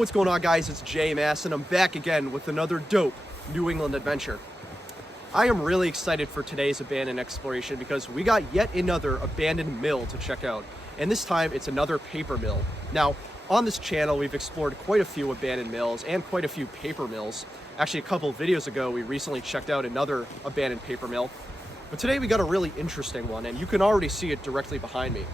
what's going on, guys? It's JMS, and I'm back again with another dope New England adventure. I am really excited for today's abandoned exploration because we got yet another abandoned mill to check out, and this time it's another paper mill. Now, on this channel, we've explored quite a few abandoned mills and quite a few paper mills. Actually, a couple of videos ago, we recently checked out another abandoned paper mill, but today we got a really interesting one, and you can already see it directly behind me.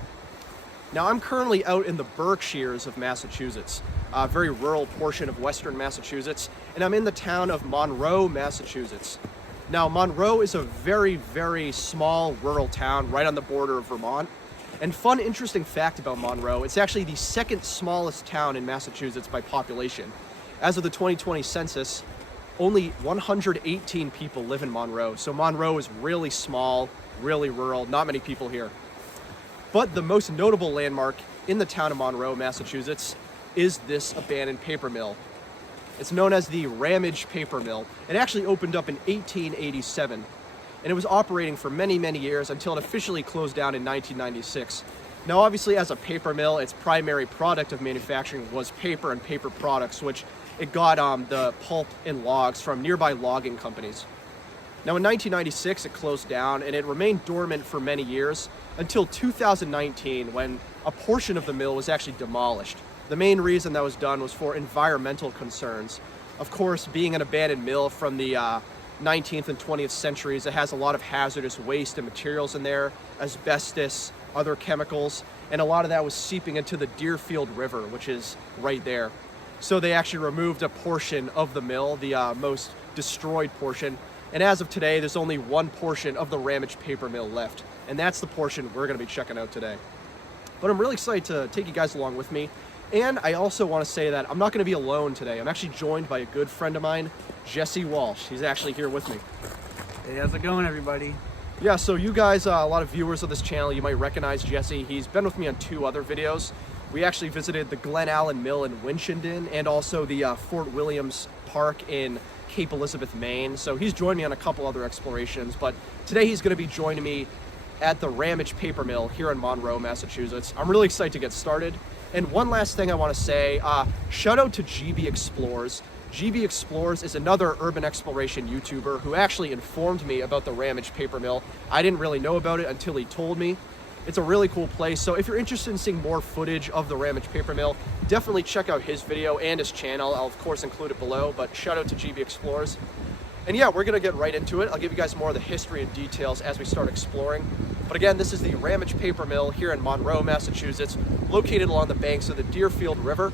Now, I'm currently out in the Berkshires of Massachusetts, a very rural portion of western Massachusetts, and I'm in the town of Monroe, Massachusetts. Now, Monroe is a very, very small rural town right on the border of Vermont. And fun, interesting fact about Monroe, it's actually the second smallest town in Massachusetts by population. As of the 2020 census, only 118 people live in Monroe. So Monroe is really small, really rural, not many people here. But the most notable landmark in the town of Monroe, Massachusetts, is this abandoned paper mill. It's known as the Ramage Paper Mill. It actually opened up in 1887, and it was operating for many, many years until it officially closed down in 1996. Now, obviously, as a paper mill, its primary product of manufacturing was paper and paper products, which it got the pulp and logs from nearby logging companies. Now, in 1996, it closed down, and it remained dormant for many years until 2019, when a portion of the mill was actually demolished. The main reason that was done was for environmental concerns. Of course, being an abandoned mill from the 19th and 20th centuries, it has a lot of hazardous waste and materials in there, asbestos, other chemicals, and a lot of that was seeping into the Deerfield River, which is right there. So they actually removed a portion of the mill, the most destroyed portion, and as of today, there's only one portion of the Ramage Paper Mill left, and that's the portion we're going to be checking out today. But I'm really excited to take you guys along with me. And I also want to say that I'm not going to be alone today. I'm actually joined by a good friend of mine, Jesse Walsh. He's actually here with me. Hey, how's it going, everybody? Yeah, so you guys, a lot of viewers of this channel, you might recognize Jesse. He's been with me on 2 other videos. We actually visited the Glen Allen Mill in Winchendon and also the Fort Williams Park in Cape Elizabeth, Maine. So he's joined me on a couple other explorations, but today he's going to be joining me at the Ramage Paper Mill here in Monroe, Massachusetts. I'm really excited to get started. And one last thing I want to say, shout out to GB Explores. GB Explores is another urban exploration YouTuber who actually informed me about the Ramage Paper Mill. I didn't really know about it until he told me. It's a really cool place. So if you're interested in seeing more footage of the Ramage Paper Mill, definitely check out his video and his channel. I'll of course include it below, but shout out to GB Explores. And yeah, we're gonna get right into it. I'll give you guys more of the history and details as we start exploring. But again, this is the Ramage Paper Mill here in Monroe, Massachusetts, located along the banks of the Deerfield River,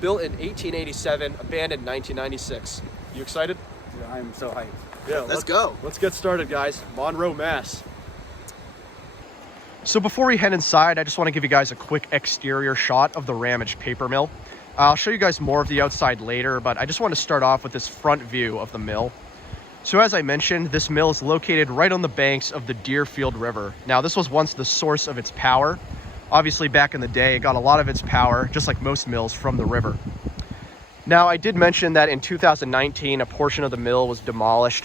built in 1887, abandoned in 1996. You excited? Yeah, I'm so hyped. Yeah, let's go. Let's get started, guys. Monroe, Mass. So before we head inside, I just want to give you guys a quick exterior shot of the Ramage Paper Mill. I'll show you guys more of the outside later, but I just want to start off with this front view of the mill. So as I mentioned, this mill is located right on the banks of the Deerfield River. Now, this was once the source of its power. Obviously, back in the day, it got a lot of its power, just like most mills, from the river. Now, I did mention that in 2019, a portion of the mill was demolished.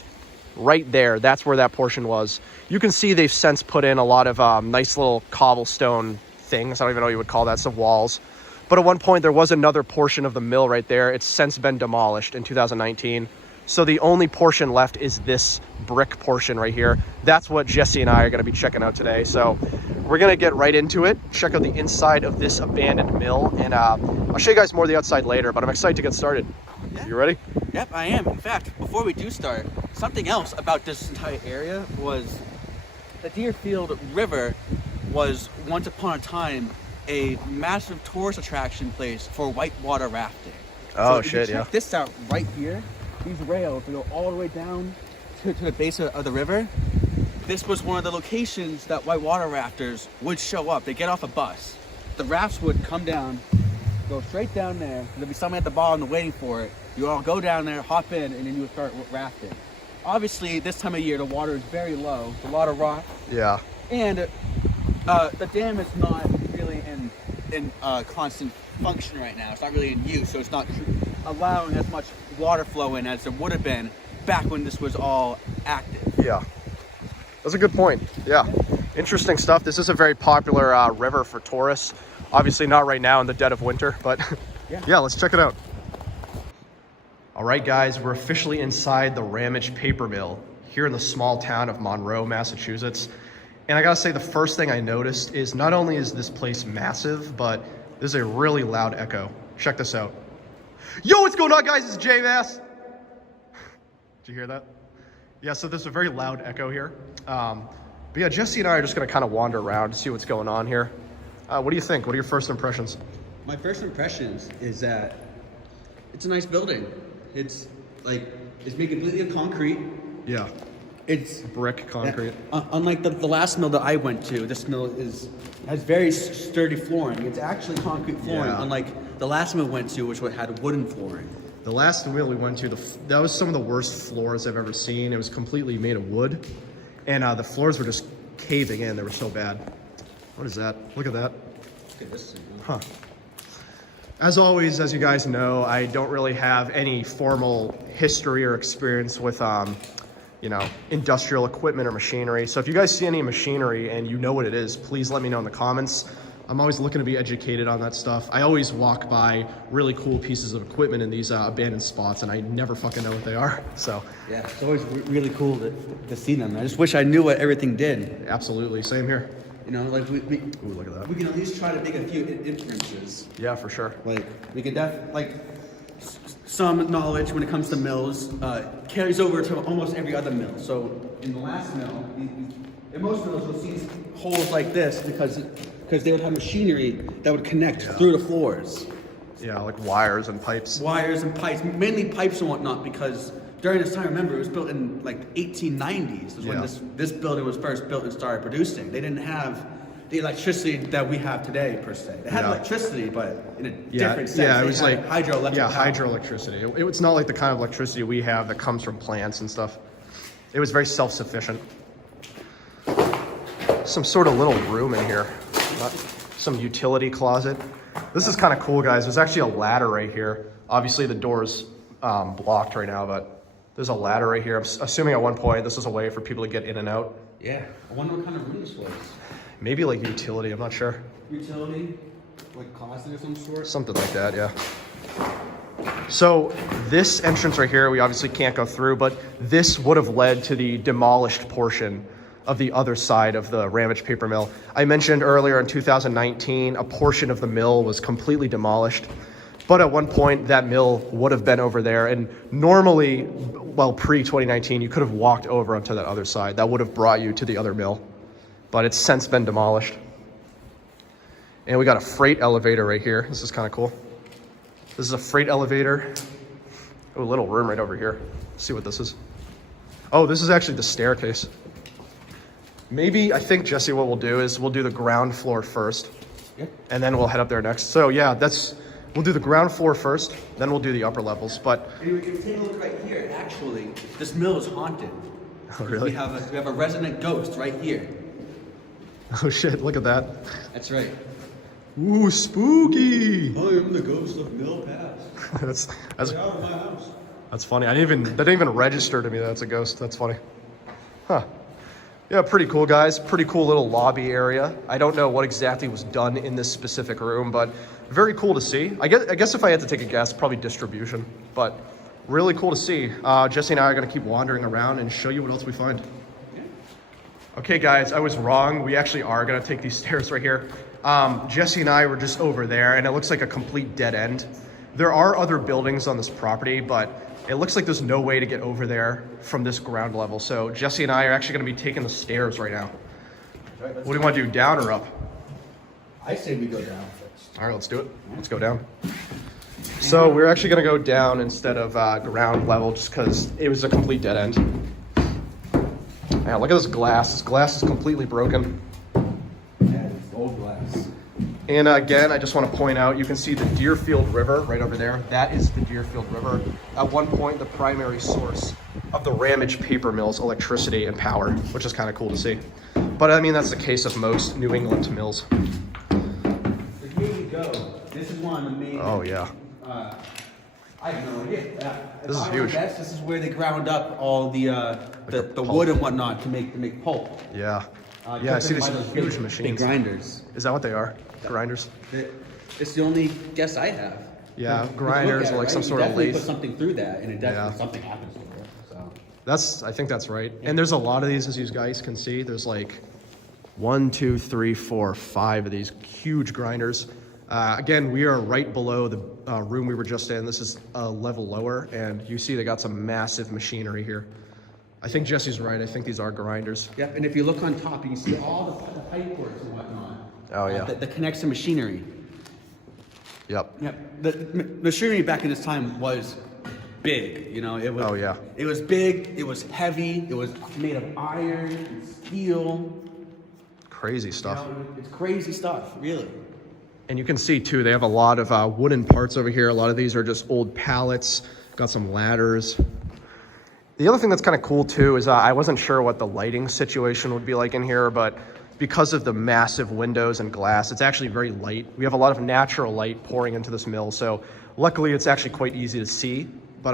Right there, that's where that portion was. You can see they've since put in a lot of nice little cobblestone things. I don't even know what you would call that, some walls. But at one point, there was another portion of the mill right there. It's since been demolished in 2019. So the only portion left is this brick portion right here. That's what Jesse and I are going to be checking out today. So we're going to get right into it, check out the inside of this abandoned mill, and I'll show you guys more of the outside later, but I'm excited to get started. Yeah. You ready? Yep, I am. In fact, before we do start, something else about this entire area was the Deerfield River was once upon a time a massive tourist attraction place for whitewater rafting. Oh, so shit, check this out right here. These rails go all the way down to the base of the river. This was one of the locations that whitewater rafters would show up. They get off a bus. The rafts would come down, go straight down there. There'd be someone at the bottom waiting for it. You all go down there, hop in, and then you would start rafting. Obviously, this time of year, the water is very low. It's a lot of rock. Yeah. And the dam is not really in constant function right now. It's not really in use, so it's not allowing as much water flow in as there would have been back when this was all active. Yeah, that's a good point. Yeah, interesting stuff. This is a very popular river for tourists. Obviously not right now in the dead of winter, but yeah, let's check it out. All right, guys, we're officially inside the Ramage Paper Mill here in the small town of Monroe, Massachusetts. And I gotta say, the first thing I noticed is not only is this place massive, but there's a really loud echo. Check this out. Yo, what's going on, guys? It's J-Mass. Did you hear that? Yeah, so there's a very loud echo here. But yeah, Jesse and I are just gonna kind of wander around to see what's going on here. What do you think? What are your first impressions? My first impressions is that it's a nice building. It's made completely of concrete. Yeah. It's brick concrete. Unlike the last mill that I went to, this mill has very sturdy flooring. It's actually concrete flooring, Yeah. unlike the last mill we went to, which had wooden flooring. The last mill we went to, that was some of the worst floors I've ever seen. It was completely made of wood, and the floors were just caving in. They were so bad. What is that? Look at that. Look at this thing. Huh. As always, as you guys know, I don't really have any formal history or experience with, industrial equipment or machinery. So if you guys see any machinery and you know what it is, please let me know in the comments. I'm always looking to be educated on that stuff. I always walk by really cool pieces of equipment in these abandoned spots, and I never fucking know what they are. So yeah, it's always really cool to see them. I just wish I knew what everything did. Absolutely, same here. You know, like Ooh, look at that. we can at least try to make a few inferences. Yeah, for sure. Like we can some knowledge when it comes to mills carries over to almost every other mill. So in the last mill, in most mills you'll see holes like this because they would have machinery that would connect through the floors. Yeah, like wires and pipes. Wires and pipes, mainly pipes and whatnot, because during this time, remember, it was built in like 1890s. Was when this building was first built and started producing. They didn't have the electricity that we have today, per se. They had electricity, but in a different sense. Yeah, it was like hydroelectric. Yeah, power. hydroelectricity. It's not like the kind of electricity we have that comes from plants and stuff. It was very self-sufficient. Some sort of little room in here. Some utility closet. This is kind of cool, guys. There's actually a ladder right here. Obviously, the door's blocked right now, but there's a ladder right here. I'm assuming at one point this is a way for people to get in and out. Yeah. I wonder what kind of room this was. Maybe like utility, I'm not sure. Utility? Like closet of some sort? Something like that, yeah. So this entrance right here, we obviously can't go through, but this would have led to the demolished portion of the other side of the Ramage Paper Mill. I mentioned earlier in 2019, a portion of the mill was completely demolished. But at one point, that mill would have been over there. And normally, well, pre-2019, you could have walked over onto that other side. That would have brought you to the other mill. But it's since been demolished. And we got a freight elevator right here. This is kind of cool. This is a freight elevator. Oh, a little room right over here. Let's see what this is. Oh, this is actually the staircase. Maybe, I think, Jesse, what we'll do is we'll do the ground floor first. Yeah. And then we'll head up there next. So yeah, we'll do the ground floor first, then we'll do the upper levels. But anyway, if you take a look right here, actually, this mill is haunted. Oh, really? We have a resident ghost right here. oh shit, look at that. That's right. Ooh, spooky. I am the ghost of Mill Pass. that's Get out of my house. That's funny. That didn't even register to me that it's a ghost. That's funny. Huh. Yeah, pretty cool, guys. Pretty cool little lobby area. I don't know what exactly was done in this specific room, but very cool to see. I guess if I had to take a guess, probably distribution, but really cool to see. Jesse and I are gonna keep wandering around and show you what else we find. Okay, guys, I was wrong. We actually are gonna take these stairs right here. Jesse and I were just over there, and it looks like a complete dead end. There are other buildings on this property, but it looks like there's no way to get over there from this ground level. So Jesse and I are actually gonna be taking the stairs right now. Right, What do you wanna do, down or up? I say we go down first. All right, let's do it. Let's go down. So we're actually gonna go down instead of ground level just because it was a complete dead end. Man, look at this glass. This glass is completely broken. Yeah, it's old glass. And again, I just want to point out, you can see the Deerfield River right over there. That is the Deerfield River. At one point, the primary source of the Ramage Paper Mill's electricity and power, which is kind of cool to see. But I mean, that's the case of most New England mills. So here we go. This is one of the main. Oh, yeah. I have no idea. This is huge. This is where they ground up all the wood and whatnot to make pulp. Yeah. Yeah, I see these huge big machines. grinders. Is that what they are? Grinders? It's the only guess I have. Yeah, Look grinders at or it, like some You sort of definitely lace. put something through that, and it definitely Yeah. something happens to it. So I think that's right. And there's a lot of these, as you guys can see. There's like 1, 2, 3, 4, 5 of these huge grinders. Again, we are right below the room we were just in. This is a level lower, and you see they got some massive machinery here. I think Jesse's right. I think these are grinders. Yep, and if you look on top, you can see all the pipe works and whatnot. Oh, yeah. That connects to machinery. Yep. Yep. The machinery back in this time was big. You know, it was. Oh, yeah. It was big. It was heavy. It was made of iron and steel. Crazy stuff. You know, it's crazy stuff, really. And you can see too, they have a lot of wooden parts over here. A lot of these are just old pallets. Got some ladders. The other thing that's kind of cool too is I wasn't sure what the lighting situation would be like in here, but because of the massive windows and glass, it's actually very light. We have a lot of natural light pouring into this mill, so luckily it's actually quite easy to see. But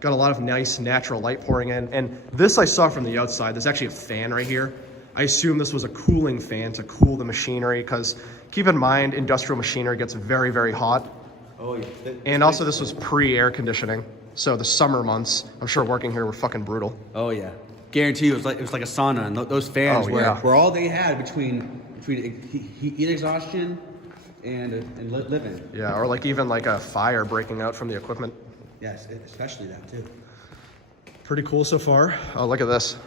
got a lot of nice natural light pouring in. And this I saw from the outside. There's actually a fan right here. I assume this was a cooling fan to cool the machinery, because keep in mind, industrial machinery gets very, very hot. Oh, yeah. And also this was pre-air conditioning. So the summer months, I'm sure working here were fucking brutal. Oh yeah, guarantee you it was like a sauna, and those fans were all they had between heat exhaustion and living. Yeah, or like even like a fire breaking out from the equipment. Yes, especially that too. Pretty cool so far. Oh, look at this.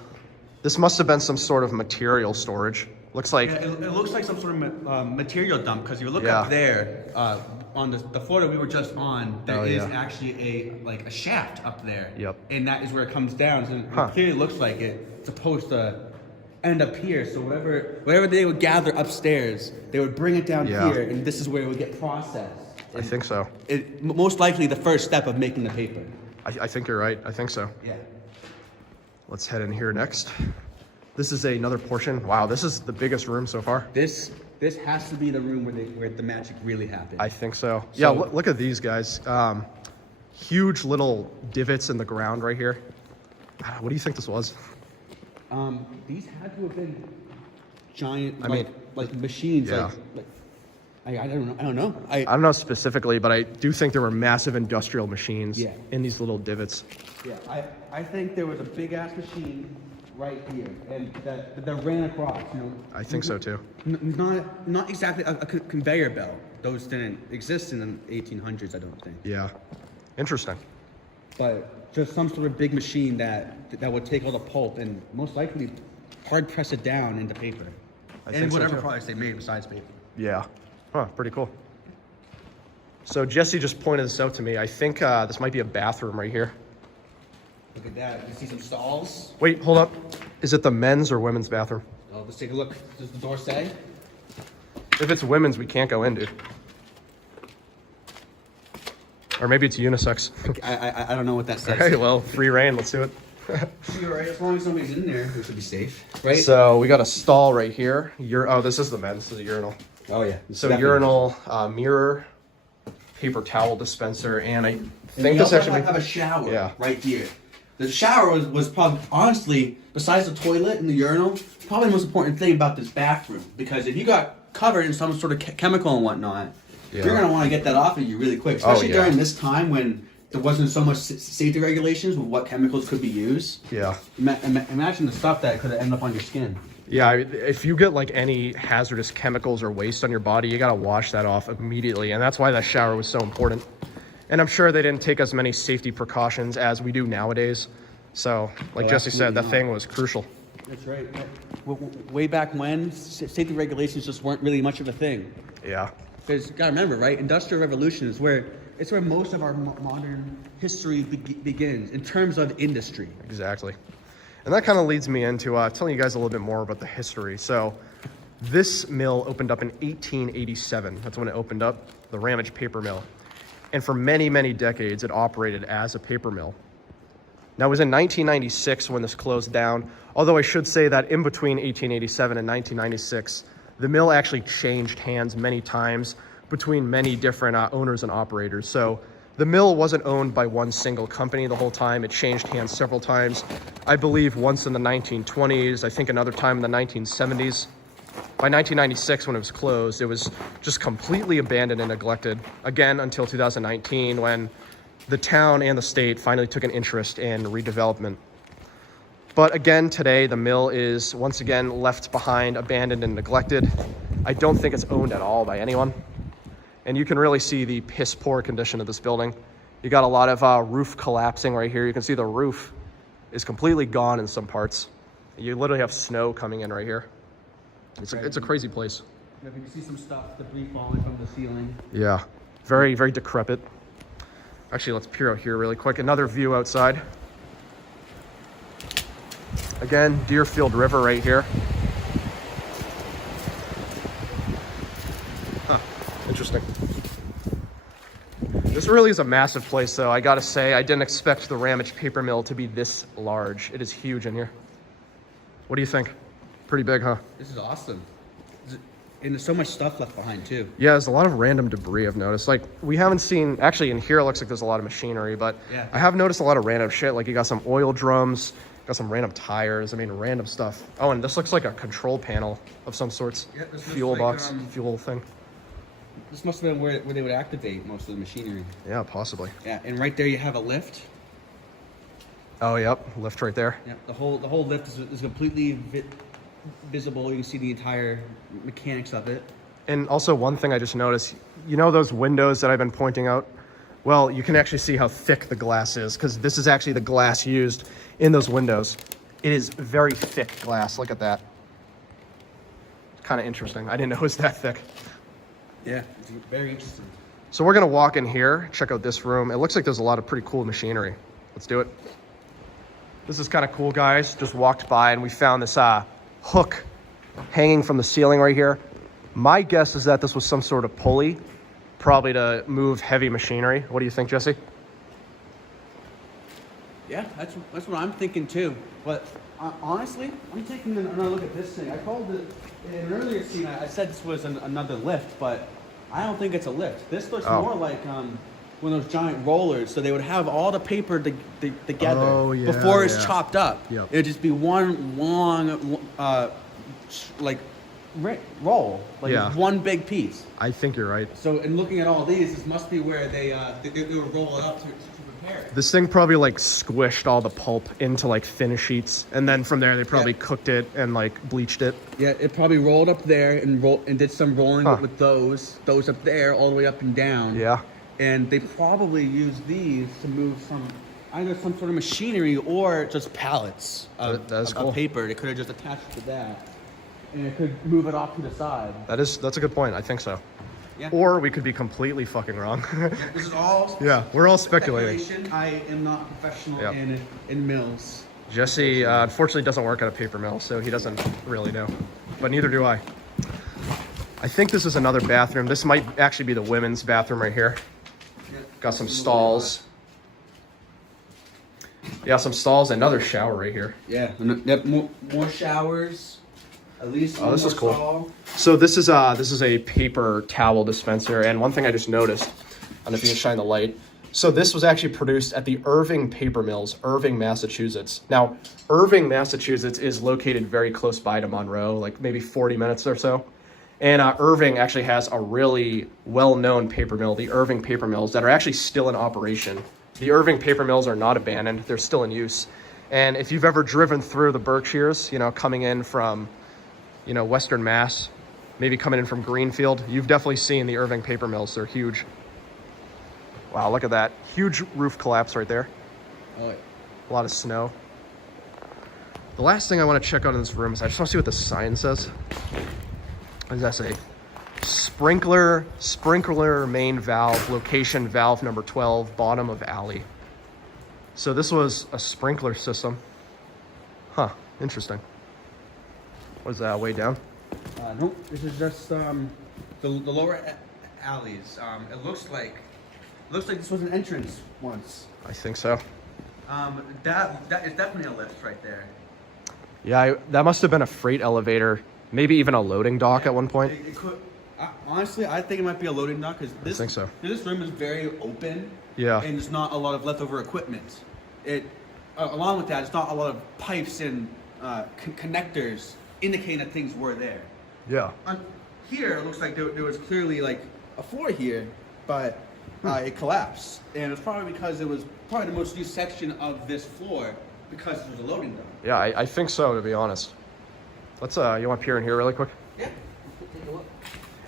This must have been some sort of material storage. Looks like. Yeah, it looks like some sort of material dump, because you look Yeah. up there on the photo we were just on. There is yeah. actually a shaft up there. Yep. And that is where it comes down. So it clearly looks like it's supposed to end up here. So whatever they would gather upstairs, they would bring it down Yeah. here, and this is where it would get processed. I think so. Most likely the first step of making the paper. I think you're right. I think so. Yeah. Let's head in here next. This is another portion. Wow, this is the biggest room so far. This has to be the room where the magic really happened. I think so. Yeah, look at these guys. Huge little divots in the ground right here. What do you think this was? These had to have been giant, I mean, like machines. yeah. I don't know. I don't know specifically, but I do think there were massive industrial machines Yeah. in these little divots. Yeah, I think there was a big ass machine right here, and that ran across. You know. I think so too. Not exactly a conveyor belt. Those didn't exist in the 1800s, I don't think. Yeah. Interesting. But just some sort of big machine that would take all the pulp and most likely hard press it down into paper. I And think so, whatever too. products they made besides paper. Yeah. Huh, pretty cool. So Jesse just pointed this out to me. I think this might be a bathroom right here. Look at that. You see some stalls? Wait, hold up. Is it the men's or women's bathroom? Oh, let's take a look. Does the door say? If it's women's, we can't go in, dude. Or maybe it's unisex. I don't know what that says. Hey, well, free reign. Let's do it. You're right. As long as nobody's in there, we should be safe, right? So we got a stall right here. Oh, this is the men's. This is a urinal. Oh yeah. So urinal, mirror, paper towel dispenser, and I And think we this also actually. have a shower Yeah. right here. The shower was probably, honestly, besides the toilet and the urinal, probably the most important thing about this bathroom. Because if you got covered in some sort of chemical and whatnot, Yeah. you're gonna want to get that off of you really quick. Especially yeah. during this time when there wasn't so much safety regulations with what chemicals could be used. Yeah. Imagine the stuff that could end up on your skin. Yeah, if you get like any hazardous chemicals or waste on your body, you gotta wash that off immediately, and that's why that shower was so important. And I'm sure they didn't take as many safety precautions as we do nowadays. So, like Jesse said, that thing was crucial. That's right. Way back when, safety regulations just weren't really much of a thing. Yeah. Because you gotta remember, right? Industrial Revolution is where most of our modern history begins in terms of industry. Exactly. And that kind of leads me into telling you guys a little bit more about the history. So this mill opened up in 1887. That's when it opened up, the Ramage Paper Mill. And for many, many decades, it operated as a paper mill. Now, it was in 1996 when this closed down, although I should say that in between 1887 and 1996, the mill actually changed hands many times between many different owners and operators. So the mill wasn't owned by one single company the whole time. It changed hands several times. I believe once in the 1920s, I think another time in the 1970s. By 1996, when it was closed, it was just completely abandoned and neglected, again, until 2019, when the town and the state finally took an interest in redevelopment. But again, today, the mill is once again left behind, abandoned and neglected. I don't think it's owned at all by anyone. And you can really see the piss poor condition of this building. You got a lot of roof collapsing right here. You can see the roof is completely gone in some parts. You literally have snow coming in right here. It's a crazy place. Yeah, you can see some stuff, debris falling from the ceiling. Yeah, very, very decrepit. Actually, let's peer out here really quick. Another view outside. Again, Deerfield River right here. Huh, interesting. This really is a massive place, though. I gotta say, I didn't expect the Ramage Paper Mill to be this large. It is huge in here. What do you think? Pretty big, huh? This is awesome. And there's so much stuff left behind, too. Yeah, there's a lot of random debris I've noticed. Like, we haven't seen, actually in here it looks like there's a lot of machinery, but yeah. I have noticed a lot of random shit. Like, you got some oil drums, got some random tires, I mean, random stuff. Oh, and this looks like a control panel of some sorts. Yeah, this fuel box, fuel thing. This must have been where they would activate most of the machinery. Yeah, possibly. Yeah, and right there you have a lift. Oh, yep, lift right there. Yeah, the whole lift is completely visible. You can see the entire mechanics of it. And also one thing I just noticed, you know those windows that I've been pointing out? Well, you can actually see how thick the glass is, because this is actually the glass used in those windows. It is very thick glass. Look at that. It's kind of interesting. I didn't know it was that thick. Yeah, it's very interesting. So we're going to walk in here, check out this room. It looks like there's a lot of pretty cool machinery. Let's do it. This is kind of cool, guys. Just walked by and we found this hook hanging from the ceiling right here. My guess is that this was some sort of pulley, probably to move heavy machinery. What do you think, Jesse? Yeah, that's what I'm thinking too. But honestly, I'm taking another look at this thing. I called it in an earlier scene. I said this was another lift, but I don't think it's a lift. This looks more like one of those giant rollers. So they would have all the paper together before it's chopped up. Yep. It would just be one long, roll, one big piece. I think you're right. So in looking at all these, this must be where they would roll it up to prepare it. This thing probably like squished all the pulp into like thin sheets, and then from there they probably cooked it and like bleached it. Yeah, it probably rolled up there and did some rolling with those up there all the way up and down. Yeah. And they probably used these to move either some sort of machinery or just pallets of paper. They could have just attached it to that, and it could move it off to the side. That's a good point. I think so. Yeah. Or we could be completely fucking wrong. This is all we're all speculating. I am not professional in mills. Jesse unfortunately doesn't work at a paper mill, so he doesn't really know. But neither do I. I think this is another bathroom. This might actually be the women's bathroom right here. Got some stalls. Yeah, some stalls, another shower right here. Yeah, more showers. At least this is cool. Stall. So this is a paper towel dispenser, and one thing I just noticed, I don't know if you can shine the light. So this was actually produced at the Irving Paper Mills, Irving, Massachusetts. Now, Irving, Massachusetts is located very close by to Monroe, like maybe 40 minutes or so. And Irving actually has a really well-known paper mill, the Irving Paper Mills, that are actually still in operation. The Irving Paper Mills are not abandoned. They're still in use. And if you've ever driven through the Berkshires, coming in from, Western Mass, maybe coming in from Greenfield, you've definitely seen the Irving Paper Mills. They're huge. Wow, look at that. Huge roof collapse right there. Oh, a lot of snow. The last thing I want to check out in this room is I just want to see what the sign says. What does that say? Sprinkler main valve, location valve number 12, bottom of alley. So this was a sprinkler system. Huh, interesting. What is that, way down? No, this is just the lower alleys. It looks like this was an entrance once. I think so. That is definitely a lift right there. Yeah, that must have been a freight elevator. Maybe even a loading dock at one point. It could. Honestly, I think it might be a loading dock because I think so. This room is very open. Yeah. And there's not a lot of leftover equipment. Along with that, it's not a lot of pipes and connectors indicating that things were there. Yeah. Here, it looks like there was clearly like a floor here, but it collapsed. And it's probably because it was probably the most used section of this floor because it was a loading dock. Yeah, I think so, to be honest. Let's, you want to peer in here really quick? Yeah. Take a look.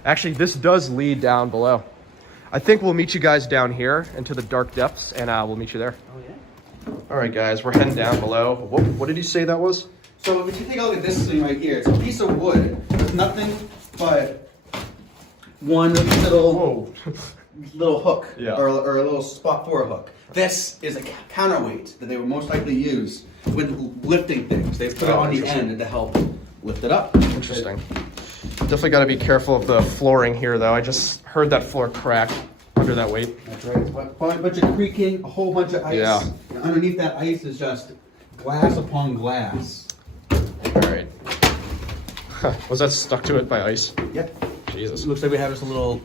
Actually, this does lead down below. I think we'll meet you guys down here into the dark depths, and we'll meet you there. Oh, yeah? All right, guys, we're heading down below. What did you say that was? So if you take a look at this thing right here, it's a piece of wood with nothing but one little hook, Yeah. or a little spot for a hook. This is a counterweight that they would most likely use when lifting things. They put it on the end to help lift it up. Interesting. Definitely got to be careful of the flooring here, though. I just heard that floor crack under that weight. That's right. It's a bunch of creaking, a whole bunch of ice. Yeah. And underneath that ice is just glass upon glass. All right. Was that stuck to it by ice? Yep. Jesus. It looks like we have just a little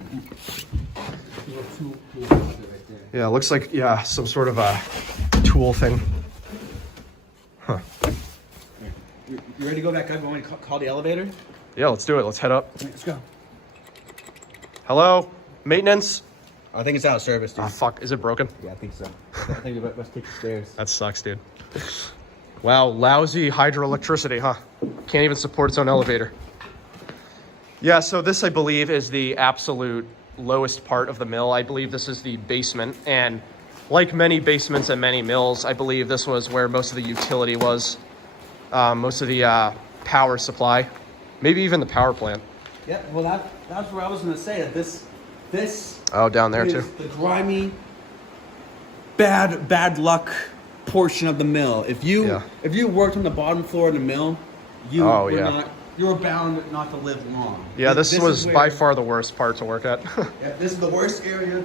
tool right there. Yeah, it looks like, yeah, some sort of a tool thing. Huh. You ready to go back up? Want to call the elevator? Yeah, let's do it. Let's head up. Let's go. Hello? Maintenance? I think it's out of service, dude. Oh, fuck. Is it broken? Yeah, I think so. I think let's take the stairs. That sucks, dude. Wow, lousy hydroelectricity, huh? Can't even support its own elevator. Yeah, so this, I believe, is the absolute lowest part of the mill. I believe this is the basement. And like many basements and many mills, I believe this was where most of the utility was. Most of the power supply. Maybe even the power plant. Yeah, well, that's where I was going to say that this Oh, down there is too. the grimy, bad luck portion of the mill. If you worked on the bottom floor of the mill, you were bound not to live long. Yeah, this was by far the worst part to work at. Yeah, this is the worst area.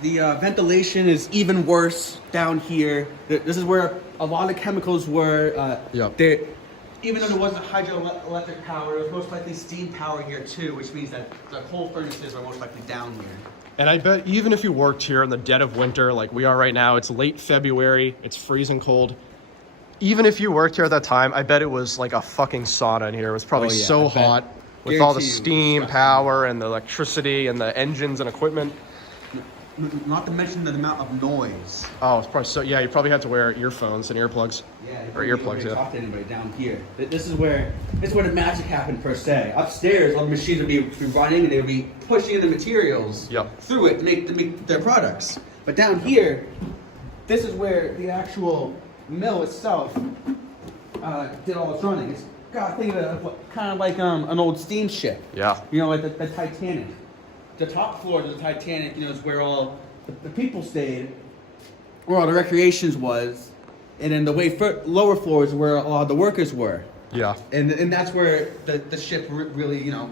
The ventilation is even worse down here. This is where a lot of chemicals were. Yep. Even though there wasn't hydroelectric power, there was most likely steam power here too, which means that the coal furnaces are most likely down here. And I bet even if you worked here in the dead of winter, like we are right now, it's late February, it's freezing cold. Even if you worked here at that time, I bet it was like a fucking sauna in here. It was probably so hot with all the steam power and the electricity and the engines and equipment. Not to mention the amount of noise. Oh, it's probably so. Yeah, you probably have to wear earphones and earplugs. Yeah, or earplugs. Yeah. Talk to anybody down here. This is where the magic happened per se. Upstairs, all the machines would be running and they would be pushing in the materials through it to make their products. But down here, this is where the actual mill itself did all its running. It's got think of it kind of like an old steamship. Yeah. You know, like the Titanic. The top floor of the Titanic, you know, is where all the people stayed, where all the recreations was, and then the lower floors where a lot of the workers were. Yeah. And that's where the ship really, you know,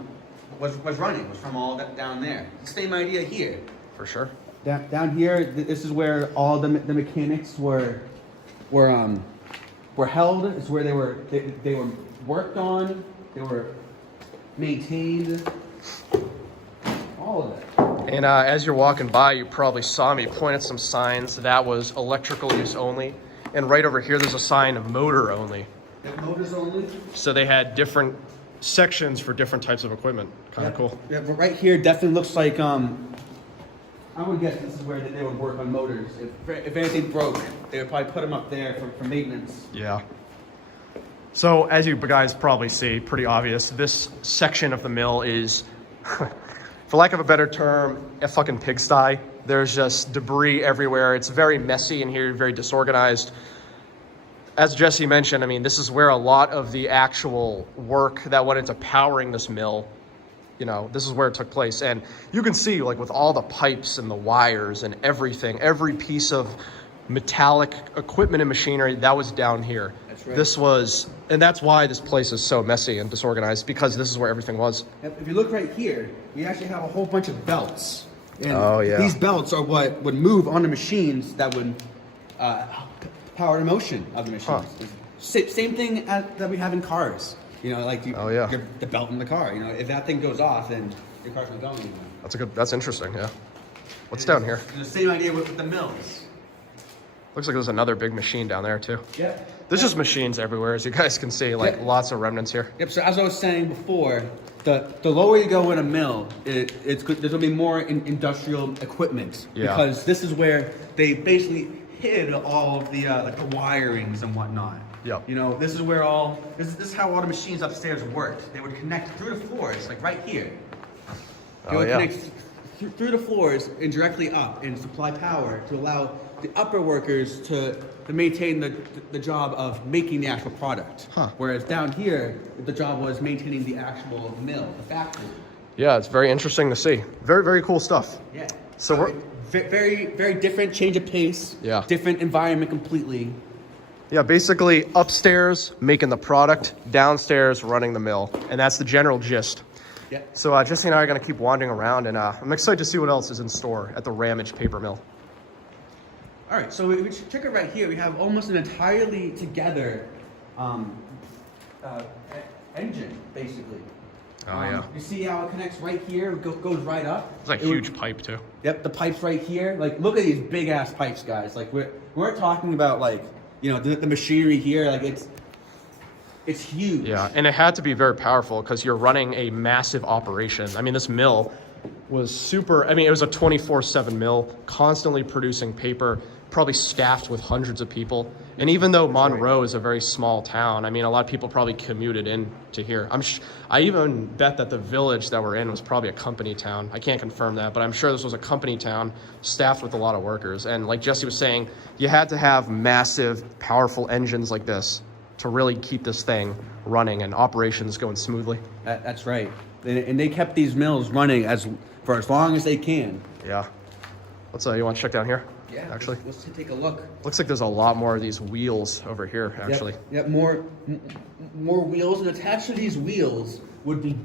was running. Was from all that down there. Same idea here. For sure. Down here, this is where all the mechanics were held. It's where they were worked on. They were maintained. All of it. And as you're walking by, you probably saw me point at some signs that was electrical use only. And right over here, there's a sign of motor only. Motors only? So they had different sections for different types of equipment. Kind of cool. Yeah, but right here definitely looks like, I would guess this is where they would work on motors. If anything broke, they would probably put them up there for maintenance. Yeah. So as you guys probably see, pretty obvious, this section of the mill is, for lack of a better term, a fucking pigsty. There's just debris everywhere. It's very messy in here, very disorganized. As Jesse mentioned, I mean, this is where a lot of the actual work that went into powering this mill, you know, this is where it took place. And you can see, like, with all the pipes and the wires and everything, every piece of metallic equipment and machinery, that was down here. That's right. This was, and that's why this place is so messy and disorganized, because this is where everything was. If you look right here, we actually have a whole bunch of belts. And oh, yeah. These belts are what would move on the machines that would power the motion of the machines. Huh. Same thing that we have in cars. You know, like the belt in the car. You know, if that thing goes off, then your car's not going anywhere. That's interesting, yeah. What's down here? The same idea with the mills. Looks like there's another big machine down there too. Yep. There's just machines everywhere, as you guys can see, like lots of remnants here. Yep. So as I was saying before, the lower you go in a mill, there's gonna be more industrial equipment because this is where they basically hid all of the like the wirings and whatnot. Yep. You know, this is where this is how all the machines upstairs worked. They would connect through the floors, like right here. They would connect through the floors and directly up and supply power to allow the upper workers to maintain the job of making the actual product. Whereas down here, the job was maintaining the actual mill, the factory. Yeah, it's very interesting to see. Very, very cool stuff. Yeah. So we're very, very different change of pace. Yeah. Different environment completely. Yeah, basically upstairs making the product, downstairs running the mill, and that's the general gist. Yeah. So Jesse and I are going to keep wandering around, and I'm excited to see what else is in store at the Ramage Paper Mill. All right, so we check it right here. We have almost an entirely together engine, basically. Oh, yeah. You see how it connects right here? It goes right up. It's like a huge pipe, too. Yep, the pipes right here. Like, look at these big ass pipes, guys. Like, we're talking about like, you know, the machinery here. Like, it's huge. Yeah, and it had to be very powerful because you're running a massive operation. I mean, this mill was super. I mean, it was a 24/7 mill, constantly producing paper, probably staffed with hundreds of people. And even though Monroe is a very small town, I mean, a lot of people probably commuted in to here. I even bet that the village that we're in was probably a company town. I can't confirm that, but I'm sure this was a company town staffed with a lot of workers. And like Jesse was saying, you had to have massive, powerful engines like this to really keep this thing running and operations going smoothly. That's right. And they kept these mills running for as long as they can. Yeah. You want to check down here? Yeah, actually. Let's take a look. Looks like there's a lot more of these wheels over here, actually. Yep, more wheels, and attached to these wheels would be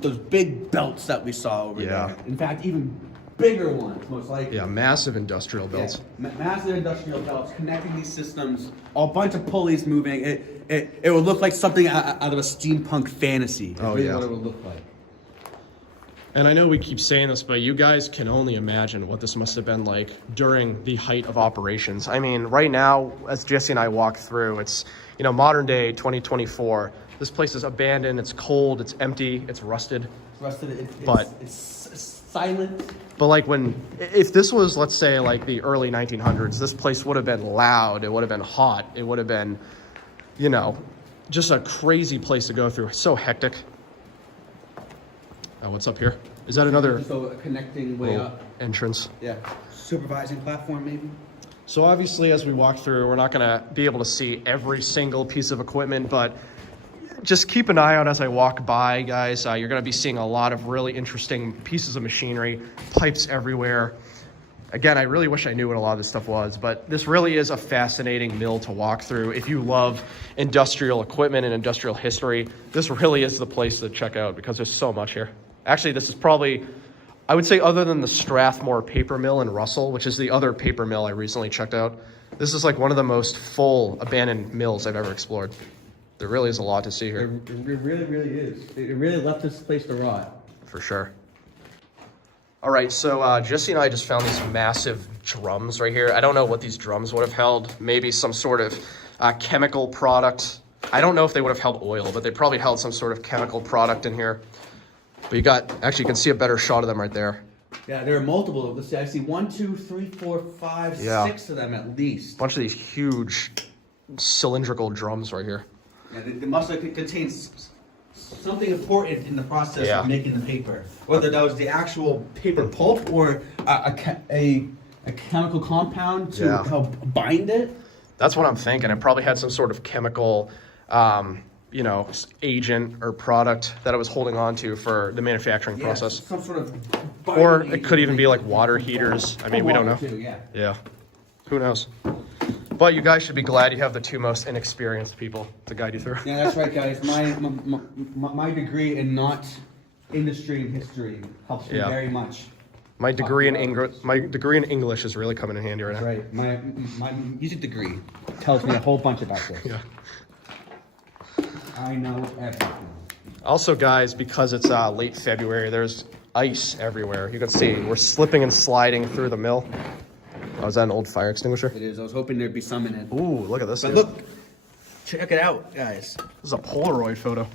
those big belts that we saw over there. In fact, even bigger ones, most likely. Yeah, massive industrial belts. Yeah, massive industrial belts connecting these systems. A bunch of pulleys moving. It would look like something out of a steampunk fantasy. That's really what it would look like. And I know we keep saying this, but you guys can only imagine what this must have been like during the height of operations. I mean, right now, as Jesse and I walk through, it's, you know, modern day 2024. This place is abandoned, it's cold, it's empty, it's rusted. It's rusted, it's silent. But like if this was, let's say, like the early 1900s, this place would have been loud, it would have been hot, it would have been, you know, just a crazy place to go through. So hectic. What's up here? Is that another connecting way up entrance? Yeah, supervising platform maybe. So obviously, as we walk through, we're not going to be able to see every single piece of equipment, but just keep an eye out as I walk by, guys. You're going to be seeing a lot of really interesting pieces of machinery, pipes everywhere. Again, I really wish I knew what a lot of this stuff was, but this really is a fascinating mill to walk through. If you love industrial equipment and industrial history, this really is the place to check out because there's so much here. Actually, this is probably, I would say, other than the Strathmore Paper Mill in Russell, which is the other paper mill I recently checked out, this is like one of the most full abandoned mills I've ever explored. There really is a lot to see here. It really, really is. It really left this place to rot. For sure. All right, so Jesse and I just found these massive drums right here. I don't know what these drums would have held. Maybe some sort of chemical product. I don't know if they would have held oil, but they probably held some sort of chemical product in here. But actually, you can see a better shot of them right there. Yeah, there are multiple. Let's see, I see 1, 2, 3, 4, 5, 6 of them at least. A bunch of these huge cylindrical drums right here. Yeah, they must have contained something important in the process of making the paper. Whether that was the actual paper pulp or a chemical compound to help bind it. That's what I'm thinking. It probably had some sort of chemical you know, agent or product that it was holding on to for the manufacturing process. Some sort of or it could even be like water heaters. I mean, we don't know. Too, yeah. Who knows? But you guys should be glad you have the two most inexperienced people to guide you through. Yeah, that's right, guys. My degree in not industry and history helps me very much. My degree in English is really coming in handy right now. Right. My music degree tells me a whole bunch about this. Yeah. I know everything. Also, guys, because it's late February, there's ice everywhere. You can see we're slipping and sliding through the mill. Oh, is that an old fire extinguisher? It is. I was hoping there'd be some in it. Ooh, look at this. But dude. look, check it out, guys. This is a Polaroid photo.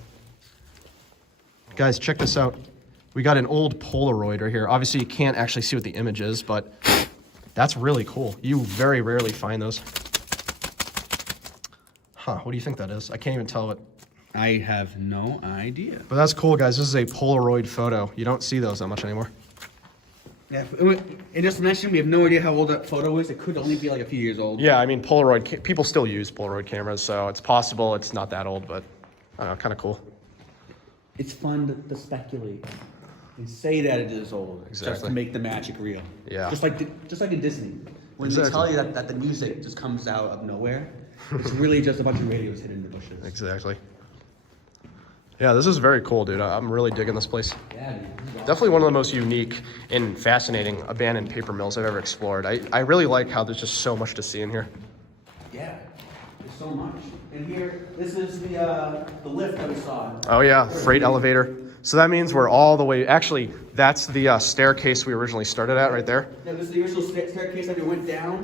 Guys, check this out. We got an old Polaroid right here. Obviously, you can't actually see what the image is, but that's really cool. You very rarely find those. Huh, what do you think that is? I can't even tell it. I have no idea. But that's cool, guys. This is a Polaroid photo. You don't see those that much anymore. Yeah, and just to mention, we have no idea how old that photo is. It could only be like a few years old. Yeah, I mean, Polaroid, people still use Polaroid cameras, so it's possible it's not that old, but I don't know, kind of cool. It's fun to speculate and say that it is old, just Exactly. to make the magic real. Yeah. Just like in Disney, when Exactly. they tell you that the music just comes out of nowhere, it's really just a bunch of radios hidden in the bushes. Exactly. Yeah, this is very cool, dude. I'm really digging this place. Yeah, dude. Definitely one of the most unique and fascinating abandoned paper mills I've ever explored. I really like how there's just so much to see in here. Yeah, there's so much. And here, this is the lift that we saw. Oh yeah, freight elevator. So that means we're all the way, actually, that's the staircase we originally started at right there. Yeah, this is the original staircase that we went down.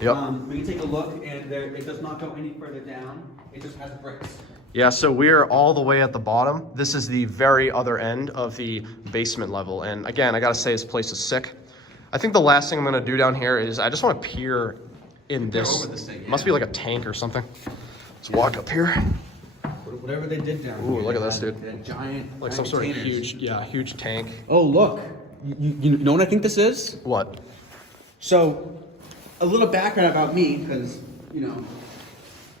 Yep. We can take a look, and it does not go any further down. It just has bricks. Yeah, so we're all the way at the bottom. This is the very other end of the basement level. And again, I gotta say this place is sick. I think the last thing I'm gonna do down here is I just wanna peer in this. over this thing, Must be like a tank or something. Let's walk up here. Whatever they did down Ooh, here. look at this, they dude. had giant, Like some sort of containers. huge tank. Oh, look. You know what I think this is? What? So, a little background about me, because, you know.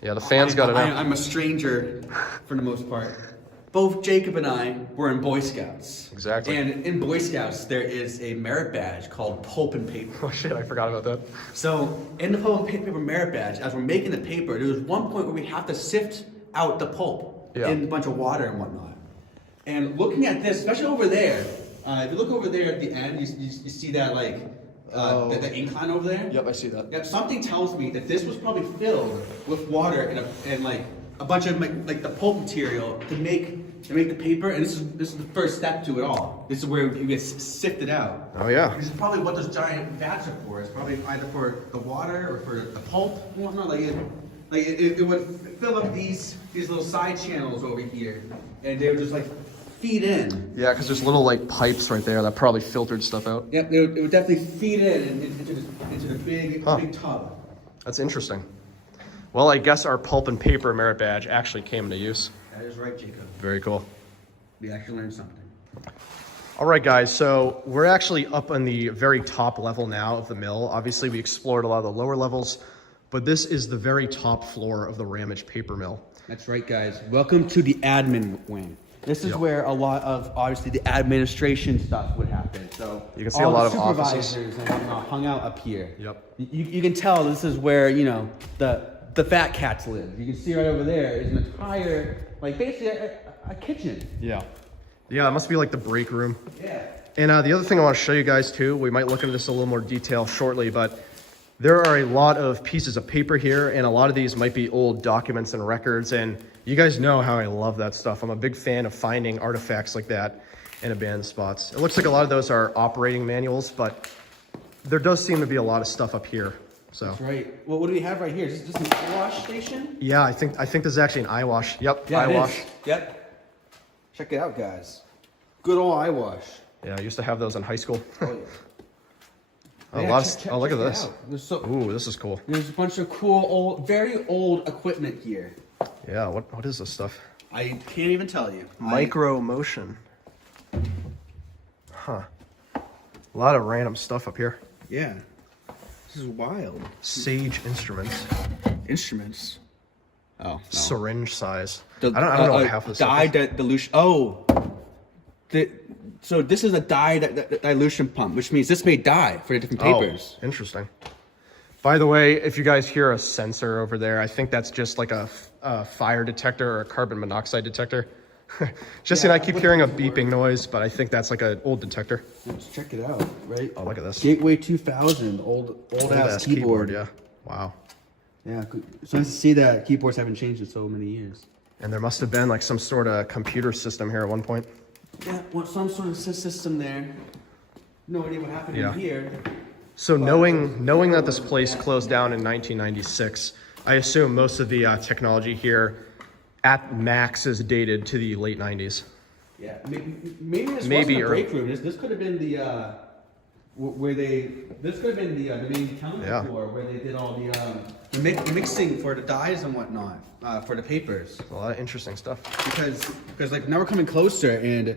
Yeah, the fans got it out. I'm a stranger for the most part. Both Jacob and I were in Boy Scouts. Exactly. And in Boy Scouts, there is a merit badge called Pulp and Paper. Oh shit, I forgot about that. So, in the Pulp and Paper merit badge, as we're making the paper, there was one point where we have to sift out the pulp in a bunch of water and whatnot. And looking at this, especially over there, if you look over there at the end, you see that like the incline over there. Yep, I see that. Yep, something tells me that this was probably filled with water and like a bunch of like the pulp material to make the paper. And this is the first step to it all. This is where it gets sifted out. Oh yeah. This is probably what those giant vats are for. It's probably either for the water or for the pulp and whatnot. Like it would fill up these little side channels over here, and they would just like feed in. Yeah, because there's little like pipes right there that probably filtered stuff out. Yep, it would definitely feed in into the big tub. That's interesting. Well, I guess our pulp and paper merit badge actually came into use. That is right, Jacob. Very cool. We actually learned something. All right, guys, so we're actually up on the very top level now of the mill. Obviously, we explored a lot of the lower levels, but this is the very top floor of the Ramage Paper Mill. That's right, guys. Welcome to the admin wing. This is where a lot of, obviously, the administration stuff would happen. So you can see a lot of offices. Supervisors and whatnot hung out up here. Yep. You can tell this is where, you know, the fat cats live. You can see right over there is an entire, like, basically a kitchen. Yeah. Yeah, it must be like the break room. Yeah. And the other thing I want to show you guys too, we might look into this in a little more detail shortly, but there are a lot of pieces of paper here, and a lot of these might be old documents and records, and you guys know how I love that stuff. I'm a big fan of finding artifacts like that in abandoned spots. It looks like a lot of those are operating manuals, but there does seem to be a lot of stuff up here. So. That's right. Well, what do we have right here? Is this an eye wash station? Yeah, I think this is actually an eye wash. Yep, Yeah, eye it wash. is. Yep. Check it out, guys. Good old eye wash. Yeah, I used to have those in high school. Oh, yeah. A Yeah, lot check of, look at it this. out. There's Ooh, this is cool. There's a bunch of cool, very old equipment here. Yeah, what is this stuff? I can't even tell you. Micro motion. Huh. A lot of random stuff up here. Yeah. This is wild. Sage Instruments. Instruments. Oh, no. Syringe size. The- I don't know what half of this dye stuff is. dilution. Oh. So this is a dye dilution pump, which means this may dye for the different papers. Oh, interesting. By the way, if you guys hear a sensor over there, I think that's just like a fire detector or a carbon monoxide detector. Jesse and I keep hearing a beeping noise, but I think that's like an old detector. Let's check it out, right? Oh, look at this. Gateway 2000, old ass keyboard. Yeah. Wow. Yeah, it's nice to see that keyboards haven't changed in so many years. And there must have been like some sort of computer system here at one point. Yeah, well, some sort of system there. No idea what happened Yeah. in here. So knowing that this place closed down in 1996, I assume most of the technology here at max is dated to the late 90s. Yeah, maybe this Maybe wasn't a break room. This could have been the this could have been the main counter floor where they did all the mixing for the dyes and whatnot for the papers. A lot of interesting stuff. Because like now we're coming closer, and you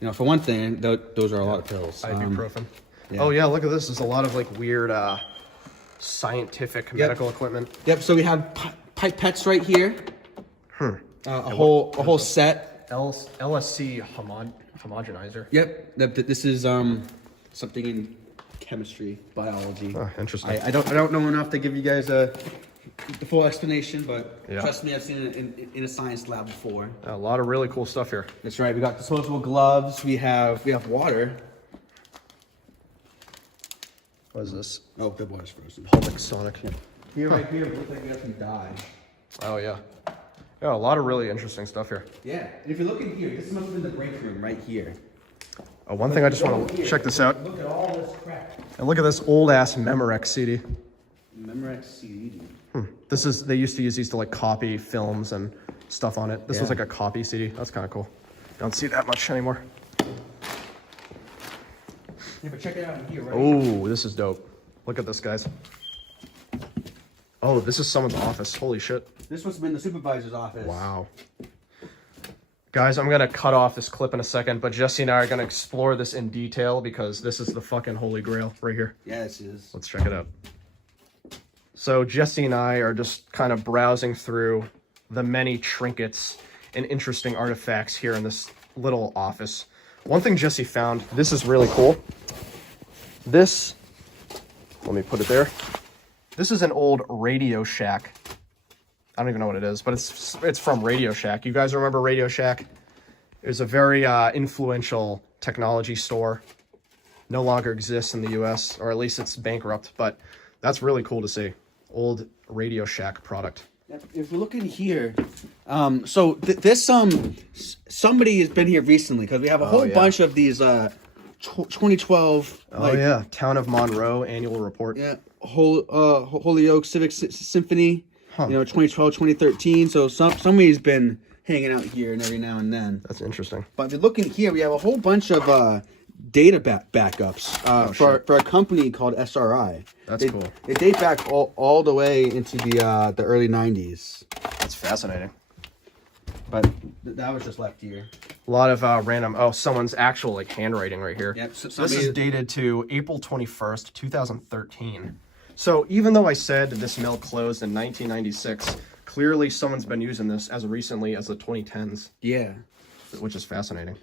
know, for one thing, those are a lot of pills. Ibuprofen. Yeah. Oh yeah, look at this. There's a lot of like weird scientific medical equipment. Yep. So we have pipettes right here. A whole set. LSC homogenizer. Yep. This is something in chemistry, biology. Oh, interesting. I don't know enough to give you guys the full explanation, but trust me, I've seen it in a science lab before. A lot of really cool stuff here. That's right. We got disposable gloves. We have water. What is this? Oh, the water's frozen. Pulmic Sonic. Here, right here, it looks like we got some dye. Oh yeah. Yeah, a lot of really interesting stuff here. Yeah, and if you look in here, this must have been the break room right here. One thing I just want to check this out. Look at all this crap. And look at this old ass Memorex CD. Memorex CD. They used to use these to like copy films and stuff on it. This was like a copy CD. That's kind of cool. Don't see that much anymore. Yeah, but check it out in here, right? Oh, this is dope. Look at this, guys. Oh, this is someone's office. Holy shit. This must have been the supervisor's office. Wow. Guys, I'm going to cut off this clip in a second, but Jesse and I are going to explore this in detail because this is the fucking holy grail right here. Yeah, this is. Let's check it out. So Jesse and I are just kind of browsing through the many trinkets and interesting artifacts here in this little office. One thing Jesse found, this is really cool. This, let me put it there. This is an old Radio Shack. I don't even know what it is, but it's from Radio Shack. You guys remember Radio Shack? It was a very influential technology store. No longer exists in the U.S., or at least it's bankrupt, but that's really cool to see. Old Radio Shack product. If we look in here, so this somebody has been here recently because we have a whole bunch of these 2012. Town of Monroe annual report. Yeah, Holyoke Civic Symphony. You know, 2012, 2013. So somebody's been hanging out here and every now and then. That's interesting. But if you look in here, we have a whole bunch of data backups for a company called SRI. That's cool. They date back all the way into the early 90s. That's fascinating. But that was just left here. A lot of random, someone's actual like handwriting right here. Yep. This is dated to April 21st, 2013. So even though I said this mill closed in 1996, clearly someone's been using this as recently as the 2010s. Yeah. Which is fascinating.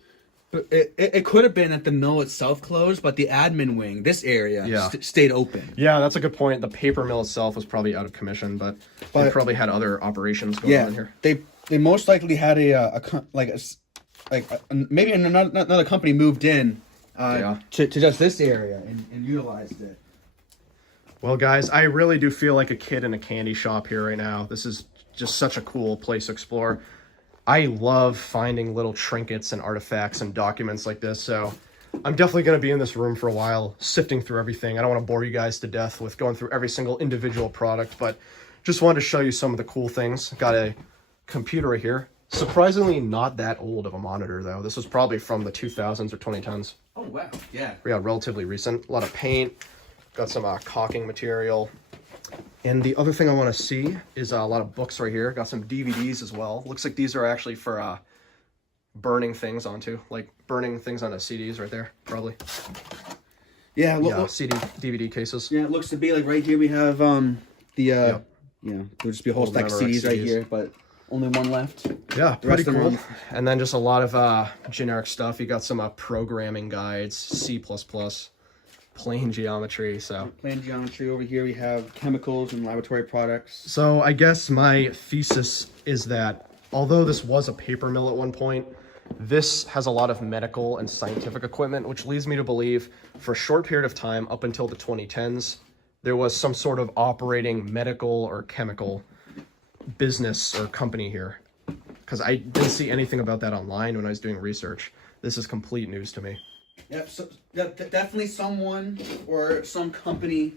But it could have been that the mill itself closed, but the admin wing, this area, stayed open. Yeah, that's a good point. The paper mill itself was probably out of commission, but they probably had other operations going on here. They most likely had maybe another company moved in to just this area and utilized it. Well, guys, I really do feel like a kid in a candy shop here right now. This is just such a cool place to explore. I love finding little trinkets and artifacts and documents like this, so I'm definitely going to be in this room for a while, sifting through everything. I don't want to bore you guys to death with going through every single individual product, but just wanted to show you some of the cool things. Got a computer right here. Surprisingly not that old of a monitor, though. This was probably from the 2000s or 2010s. Oh, wow. Yeah. Yeah, relatively recent. A lot of paint. Got some caulking material. And the other thing I want to see is a lot of books right here. Got some DVDs as well. Looks like these are actually for burning things onto, like burning things onto CDs right there, probably. Yeah, CD, DVD cases. Yeah, it looks to be like right here we have there'll just be a whole stack of CDs right here, but only one left. Yeah, pretty cool. And then just a lot of generic stuff. You got some programming guides, C++. Plane geometry. So plane geometry over here. We have chemicals and laboratory products. So I guess my thesis is that although this was a paper mill at one point, this has a lot of medical and scientific equipment, which leads me to believe for a short period of time up until the 2010s, there was some sort of operating medical or chemical business or company here. Because I didn't see anything about that online when I was doing research. This is complete news to me. Yep. So definitely someone or some company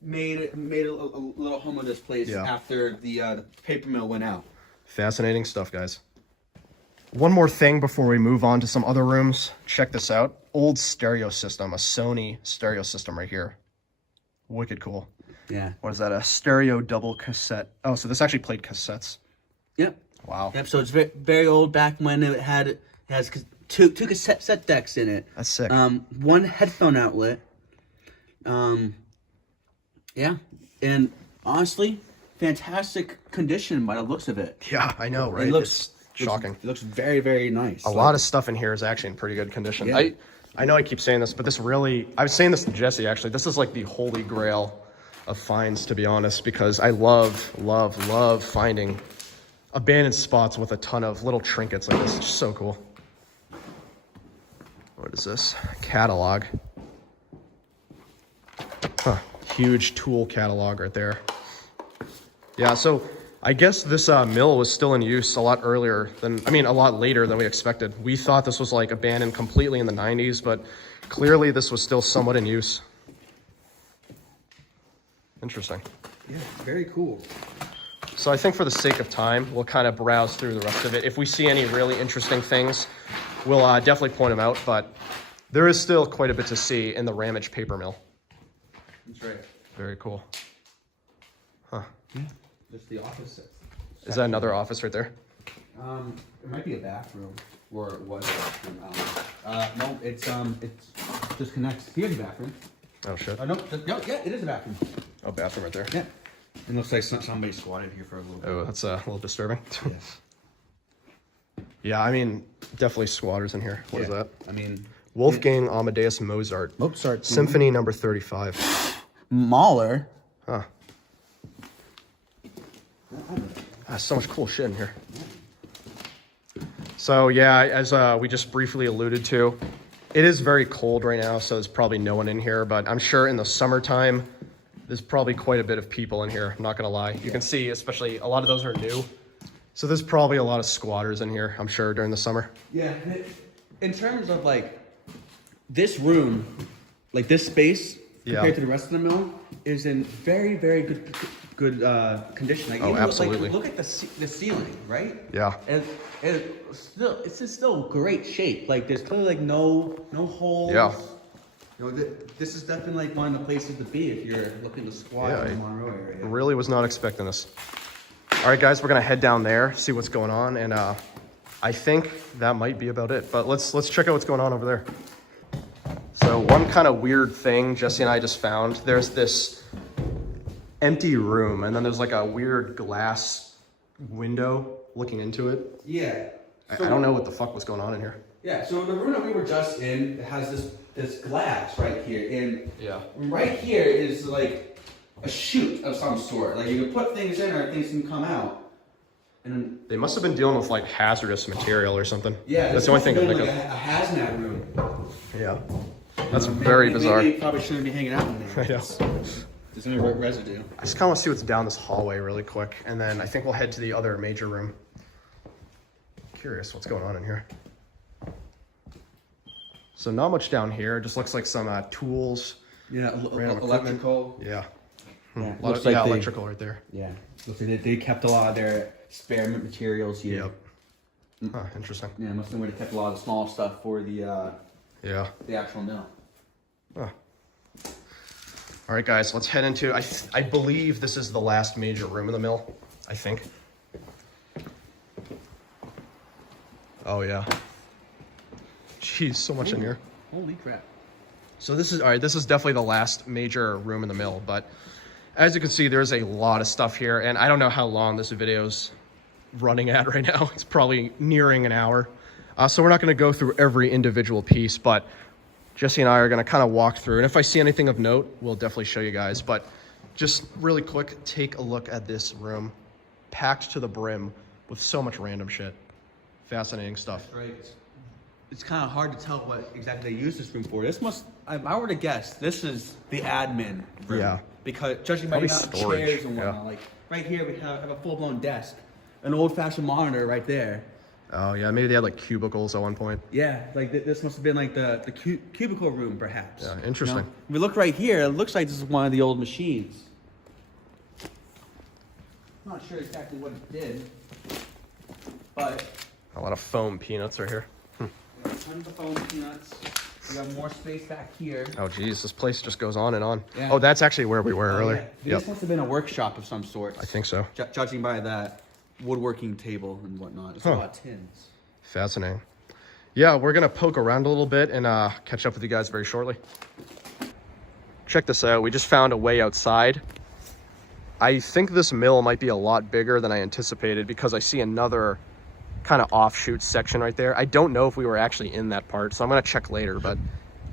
made a little home of this place after the paper mill went out. Fascinating stuff, guys. One more thing before we move on to some other rooms. Check this out. Old stereo system, a Sony stereo system right here. Wicked cool. Yeah. What is that? A stereo double cassette. Oh, so this actually played cassettes. Yep. Wow. Yep. So it's very, very old, back when it has two cassette decks in it. That's sick. One headphone outlet. Yeah. And honestly, fantastic condition by the looks of it. Yeah, I know, right? It looks shocking. It looks very, very nice. A lot of stuff in here is actually in pretty good condition. Yeah. I know I keep saying this, but this really, I was saying this to Jesse actually, this is like the holy grail of finds, to be honest, because I love finding abandoned spots with a ton of little trinkets like this. It's just so cool. What is this? Catalog. Huh. Huge tool catalog right there. Yeah, so I guess this mill was still in use a lot later than we expected. We thought this was like abandoned completely in the 90s, but clearly this was still somewhat in use. Interesting. Yeah, very cool. So I think for the sake of time, we'll kind of browse through the rest of it. If we see any really interesting things, we'll definitely point them out, but there is still quite a bit to see in the Ramage Paper Mill. That's right. Very cool. Huh. Yeah. Just the office. Is that another office right there? It might be a bathroom, or it was a bathroom. No, it just connects. Here's a bathroom. Oh shit. No, yeah, it is a bathroom. Oh, bathroom right there. Yeah. It looks like somebody squatted here for a little bit. Oh, that's a little disturbing. Yes. Yeah, I mean, definitely squatters in here. What is that? I mean, Wolfgang Amadeus Mozart. Symphony number 35. Mahler. Huh. So much cool shit in here. So yeah, as we just briefly alluded to, it is very cold right now, so there's probably no one in here, but I'm sure in the summertime, there's probably quite a bit of people in here, I'm not gonna lie. You can see, especially, a lot of those are new. So there's probably a lot of squatters in here, I'm sure, during the summer. Yeah, in terms of like, this room, like this space, compared to the rest of the mill, is in very, very good condition. Like, absolutely. Look at the ceiling, right? Yeah. And it's still great shape. Like, there's clearly like no holes. Yeah. You know, this is definitely like one of the places to be if you're looking to squat in the Monroe area. Really was not expecting this. All right, guys, we're gonna head down there, see what's going on, and I think that might be about it. But let's check out what's going on over there. So one kind of weird thing Jesse and I just found, there's this empty room, and then there's like a weird glass window looking into it. Yeah. So, I don't know what the fuck was going on in here. Yeah, so the room that we were just in has this glass right here, and right here is like a chute of some sort. Like, you can put things in or things can come out. And they must have been dealing with like hazardous material or something. Yeah, that's the only thing I can think like of. A hazmat room. Yeah, that's very bizarre. Maybe probably shouldn't be hanging out in there. Yeah. There's any residue. I just kind of want to see what's down this hallway really quick, and then I think we'll head to the other major room. Curious what's going on in here. So not much down here. It just looks like some tools. Yeah, electrical. Yeah. Yeah, looks like electrical right there. Yeah. Looks like they kept a lot of their spare materials here. Yep. Huh, interesting. Yeah, must have been where they kept a lot of the small stuff for the actual mill. Huh. All right, guys, let's head into, I believe this is the last major room in the mill, I think. Oh, yeah. Jeez, so much in here. Holy crap. So this is, all right, this is definitely the last major room in the mill, but as you can see, there's a lot of stuff here, and I don't know how long this video's running at right now. It's probably nearing an hour. So we're not gonna go through every individual piece, but Jesse and I are gonna kind of walk through, and if I see anything of note, we'll definitely show you guys, but just really quick, take a look at this room, packed to the brim with so much random shit. Fascinating stuff. Right. It's kind of hard to tell what exactly they use this room for. This must, if I were to guess, this is the admin room. Yeah. Because judging by the amount of chairs and whatnot, like right here we have a full-blown desk, an old-fashioned monitor right there, Oh yeah, maybe they had like cubicles at one point. Yeah, like this must have been like the cubicle room, perhaps. Yeah, interesting. You know? If we look right here, it looks like this is one of the old machines. Not sure exactly what it did, but A lot of foam peanuts right here. tons of foam peanuts. We got more space back here. Oh geez, this place just goes on and on. Yeah. Oh, that's actually where we were earlier. Yeah. This must have been a workshop of some sort. I think so. Judging by that woodworking table and whatnot. There's a lot of tins. Fascinating. Yeah, we're gonna poke around a little bit and catch up with you guys very shortly. Check this out. We just found a way outside. I think this mill might be a lot bigger than I anticipated because I see another kind of offshoot section right there. I don't know if we were actually in that part, so I'm gonna check later, but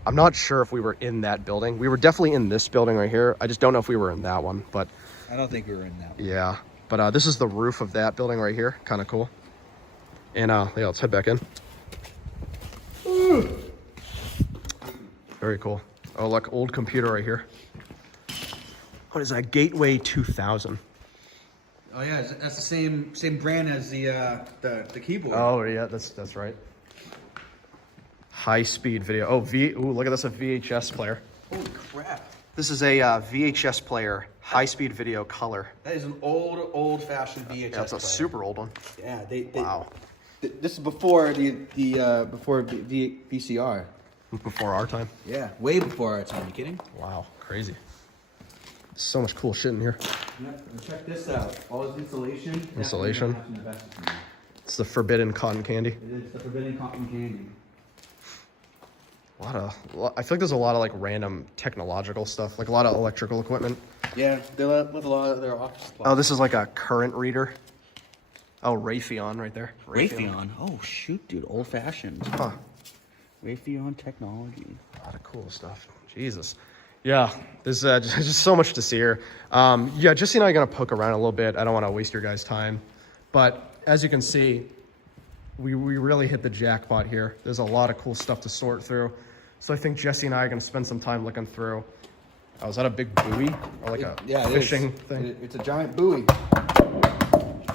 I'm not sure if we were in that building. We were definitely in this building right here. I just don't know if we were in that one, but I don't think we were in that one. yeah. But this is the roof of that building right here. Kind of cool. And yeah, let's head back in. Very cool. Oh, look, old computer right here. What is that? Gateway 2000. Oh yeah, that's the same brand as the keyboard. Oh yeah, that's right. High speed video. Oh, ooh, look at this, a VHS player. Holy crap. This is a VHS player, high speed video color. That is an old fashioned VHS. Yeah, that's a player. super old one. Yeah, Wow. This is before before VCR. Before our time. Yeah, way before our time. You kidding? Wow, crazy. So much cool shit in here. Yeah, check this out. All this insulation. Insulation. It's the forbidden cotton candy. It is the forbidden cotton candy. I feel like there's a lot of like random technological stuff, like a lot of electrical equipment. Yeah, they let a lot of their office supplies. Oh, this is like a current reader. Oh, Raytheon right there. Raytheon. Oh shoot, dude, old fashioned. Huh. Raytheon technology. A lot of cool stuff. Jesus. Yeah, there's just so much to see here. Yeah, Jesse and I are gonna poke around a little bit. I don't want to waste your guys' time, but as you can see, we really hit the jackpot here. There's a lot of cool stuff to sort through. So I think Jesse and I are gonna spend some time looking through. Oh, is that a big buoy or like a fishing thing? It's a giant buoy.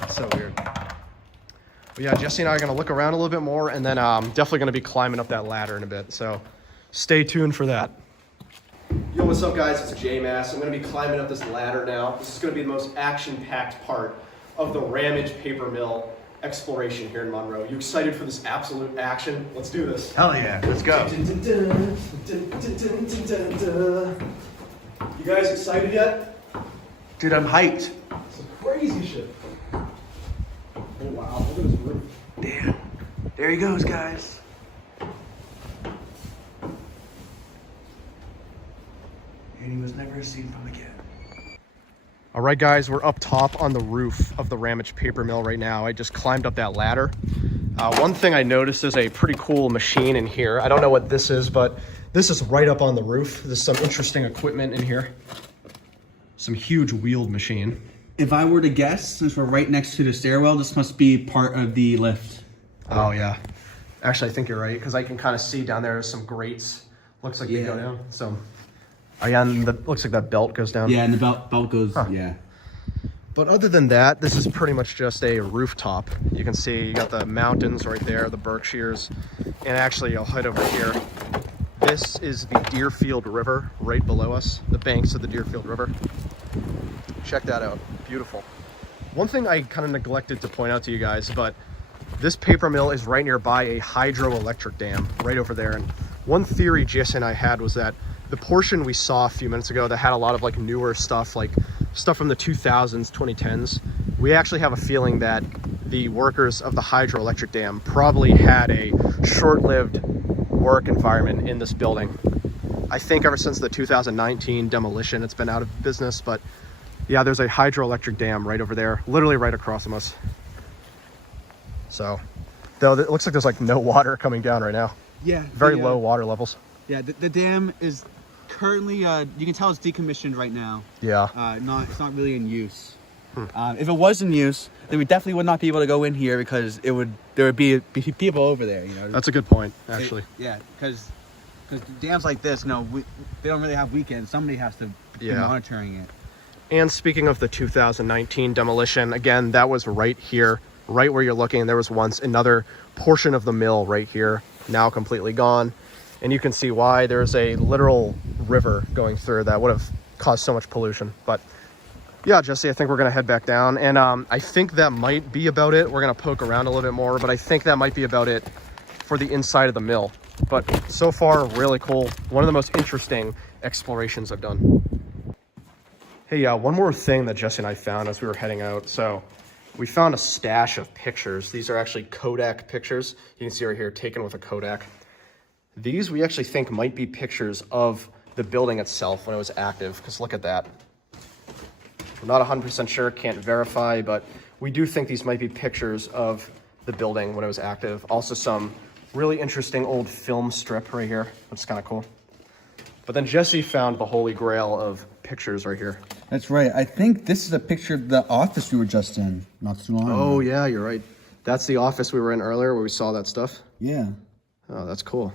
So weird. But yeah, Jesse and I are gonna look around a little bit more, and then definitely gonna be climbing up that ladder in a bit. So stay tuned for that. Yo, what's up guys? It's J-Mass. I'm gonna be climbing up this ladder now. This is gonna be the most action-packed part of the Ramage Paper Mill exploration here in Monroe. You excited for this absolute action? Let's do this. Hell yeah, let's go. You guys excited yet? Dude, I'm hyped. Some crazy shit. Oh wow, look at this roof. Damn. There he goes, guys. And he was never seen from again. All right, guys, we're up top on the roof of the Ramage Paper Mill right now. I just climbed up that ladder. One thing I noticed is a pretty cool machine in here. I don't know what this is, but this is right up on the roof. There's some interesting equipment in here. Some huge wheeled machine. If I were to guess, since we're right next to the stairwell, this must be part of the lift. Oh, yeah. Actually, I think you're right, because I can kind of see down there some grates. Looks like they go down. So, oh, yeah, and looks like that belt goes down. Yeah, and the belt goes, yeah. But other than that, this is pretty much just a rooftop. You can see you got the mountains right there, the Berkshires, and actually I'll head over here. This is the Deerfield River right below us, the banks of the Deerfield River. Check that out, beautiful. One thing I kind of neglected to point out to you guys, but this paper mill is right nearby a hydroelectric dam right over there. And one theory Jess and I had was that the portion we saw a few minutes ago that had a lot of like newer stuff, like stuff from the 2000s, 2010s, we actually have a feeling that the workers of the hydroelectric dam probably had a short-lived work environment in this building. I think ever since the 2019 demolition, it's been out of business, but yeah, there's a hydroelectric dam right over there, literally right across from us. So, though it looks like there's like no water coming down right now. Yeah. Very low water levels. Yeah, the dam is currently, you can tell it's decommissioned right now. Yeah. It's not really in use. If it was in use, then we definitely would not be able to go in here because there would be people over there, you know. That's a good point, actually. Because dams like this, they don't really have weekends. Somebody has to be monitoring it. And speaking of the 2019 demolition, again, that was right here, right where you're looking, there was once another portion of the mill right here, now completely gone. And you can see why. There's a literal river going through that would have caused so much pollution. But yeah, Jesse, I think we're gonna head back down. And I think that might be about it. We're gonna poke around a little bit more, but I think that might be about it for the inside of the mill. But so far, really cool. One of the most interesting explorations I've done. Hey, yeah, one more thing that Jesse and I found as we were heading out. So we found a stash of pictures. These are actually Kodak pictures. You can see right here, taken with a Kodak. These we actually think might be pictures of the building itself when it was active, because look at that. We're not 100% sure, can't verify, but we do think these might be pictures of the building when it was active. Also some really interesting old film strip right here, which is kind of cool. But then Jesse found the holy grail of pictures right here. That's right. I think this is a picture of the office we were just in not too long ago. Oh, yeah, you're right. That's the office we were in earlier where we saw that stuff? Yeah. Oh, that's cool.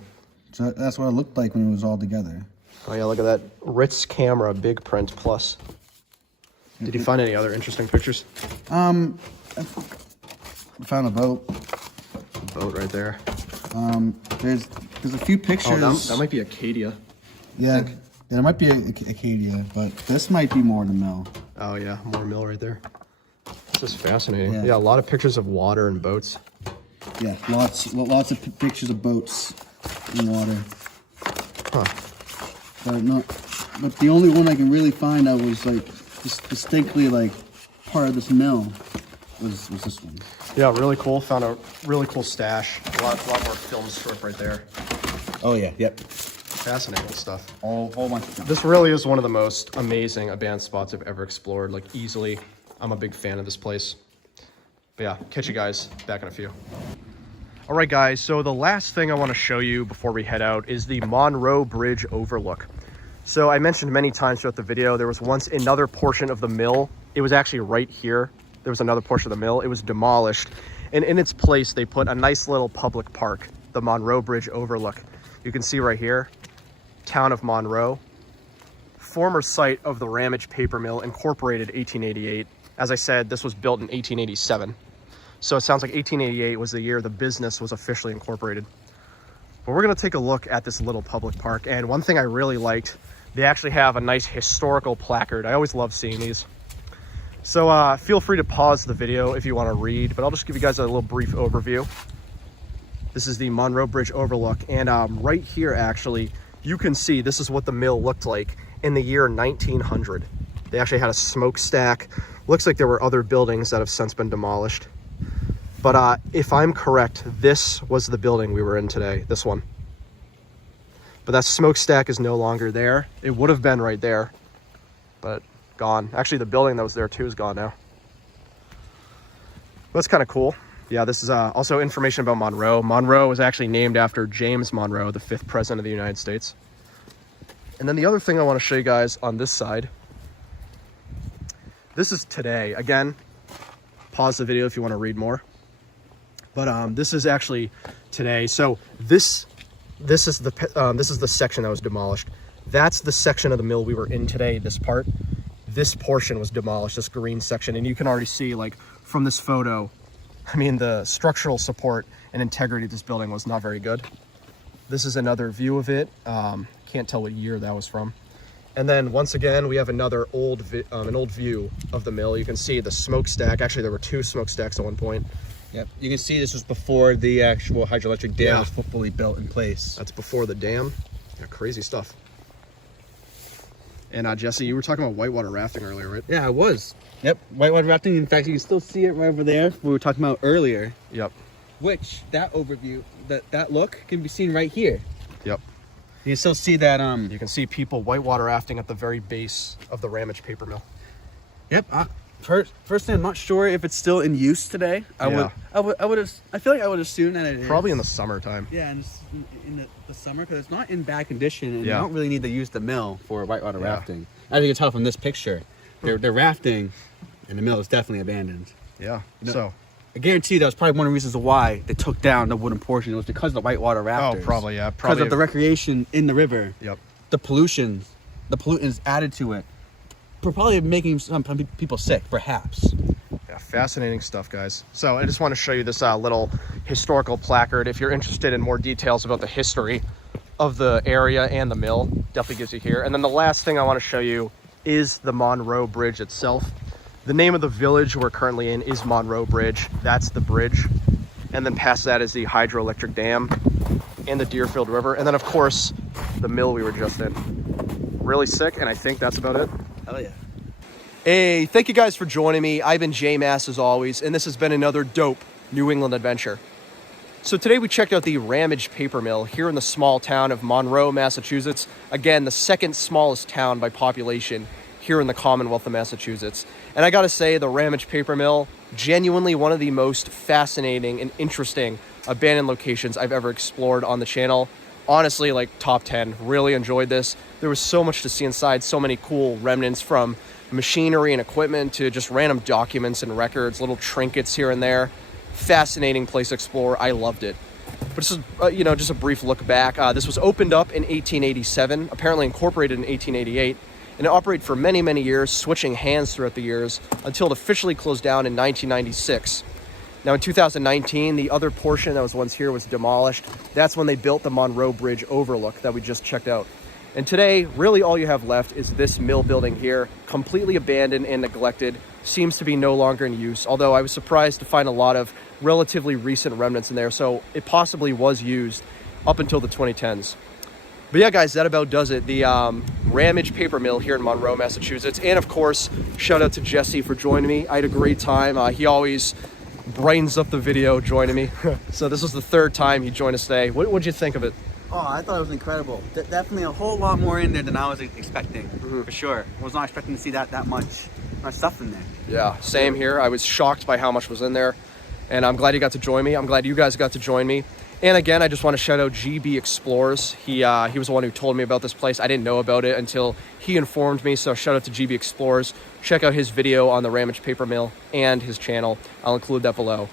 So that's what it looked like when it was all together. Oh, yeah, look at that. Ritz camera, big print plus. Did you find any other interesting pictures? I found a boat. A boat right there. There's a few pictures. Oh, that might be Acadia. Yeah, there might be Acadia, but this might be more the mill. Oh, yeah, more mill right there. This is fascinating. Yeah, a lot of pictures of water and boats. Yeah, lots of pictures of boats in water. Huh. But the only one I can really find that was like distinctly like part of this mill was this one. Yeah, really cool. Found a really cool stash. A lot more film strip right there. Oh yeah, yep. Fascinating stuff. Whole bunch of stuff. This really is one of the most amazing abandoned spots I've ever explored. Like easily, I'm a big fan of this place. But yeah, catch you guys back in a few. All right, guys, so the last thing I want to show you before we head out is the Monroe Bridge Overlook. So I mentioned many times throughout the video, there was once another portion of the mill. It was actually right here. There was another portion of the mill. It was demolished. And in its place, they put a nice little public park, the Monroe Bridge Overlook. You can see right here, town of Monroe. Former site of the Ramage Paper Mill, incorporated 1888. As I said, this was built in 1887. So it sounds like 1888 was the year the business was officially incorporated. But we're gonna take a look at this little public park. And one thing I really liked, they actually have a nice historical placard. I always love seeing these. So feel free to pause the video if you wanna read, but I'll just give you guys a little brief overview. This is the Monroe Bridge Overlook. And right here, actually, you can see this is what the mill looked like in the year 1900. They actually had a smokestack. Looks like there were other buildings that have since been demolished. But if I'm correct, this was the building we were in today, this one. But that smokestack is no longer there. It would have been right there, but gone. Actually, the building that was there too is gone now. That's kind of cool. Yeah, this is also information about Monroe. Monroe was actually named after James Monroe, the 5th president of the United States. And then the other thing I want to show you guys on this side, this is today. Again, pause the video if you want to read more. But this is actually today. So this is the section that was demolished. That's the section of the mill we were in today. This part, this portion was demolished. This green section, and you can already see, like from this photo, I mean, the structural support and integrity of this building was not very good. This is another view of it. Can't tell what year that was from. And then once again, we have another an old view of the mill. You can see the smokestack. Actually, there were 2 smokestacks at one point. Yep, you can see this was before the actual hydroelectric dam was fully built in place. That's before the dam. Yeah, crazy stuff. And Jesse, you were talking about whitewater rafting earlier, right? Yeah, I was. Yep, whitewater rafting. In fact, you can still see it right over there. We were talking about earlier. Yep. Which that overview, that look can be seen right here. Yep. You can still see that. You can see people whitewater rafting at the very base of the Ramage Paper Mill. Yep. First thing, I'm not sure if it's still in use today. I feel like I would assume that it is. Probably in the summertime. Yeah, in the summer, because it's not in bad condition, and Yeah. you don't really need to use the mill for whitewater rafting. As you can tell from this picture, they're rafting, and the mill is definitely abandoned. Yeah. You know, So I guarantee that was probably one of the reasons why they took down the wooden portion. It was because of the whitewater rafters. Oh, probably, yeah. Because of the recreation in the river. Yep. The pollutants added to it. Probably making some people sick, perhaps. Yeah. Yeah, fascinating stuff, guys. So I just want to show you this little historical placard. If you're interested in more details about the history of the area and the mill, definitely gives you here. And then the last thing I want to show you is the Monroe Bridge itself. The name of the village we're currently in is Monroe Bridge. That's the bridge. And then past that is the hydroelectric dam and the Deerfield River. And then, of course, the mill we were just in. Really sick, and I think that's about it. Hell yeah. Hey, thank you guys for joining me. I've been J-Mass as always, and this has been another dope New England adventure. So today we checked out the Ramage Paper Mill here in the small town of Monroe, Massachusetts. Again, the second smallest town by population here in the Commonwealth of Massachusetts. And I gotta say, the Ramage Paper Mill, genuinely one of the most fascinating and interesting abandoned locations I've ever explored on the channel. Honestly, like top 10, really enjoyed this. There was so much to see inside, so many cool remnants from machinery and equipment to just random documents and records, little trinkets here and there. Fascinating place to explore. I loved it. But just, just a brief look back. This was opened up in 1887, apparently incorporated in 1888, and it operated for many, many years, switching hands throughout the years until it officially closed down in 1996. Now in 2019, the other portion that was once here was demolished. That's when they built the Monroe Bridge Overlook that we just checked out. And today, really all you have left is this mill building here, completely abandoned and neglected, seems to be no longer in use, although I was surprised to find a lot of relatively recent remnants in there, so it possibly was used up until the 2010s. But yeah, guys, that about does it. The Ramage Paper Mill here in Monroe, Massachusetts. And of course, shout out to Jesse for joining me. I had a great time. He always brightens up the video joining me. So this was the third time he joined us today. What'd you think of it? Oh, I thought it was incredible. Definitely a whole lot more in there than I was expecting, for sure. I was not expecting to see that much stuff in there. Yeah, same here. I was shocked by how much was in there, and I'm glad you got to join me. I'm glad you guys got to join me. And again, I just want to shout out GB Explorers. He was the one who told me about this place. I didn't know about it until he informed me, so shout out to GB Explorers. Check out his video on the Ramage Paper Mill and his channel. I'll include that below.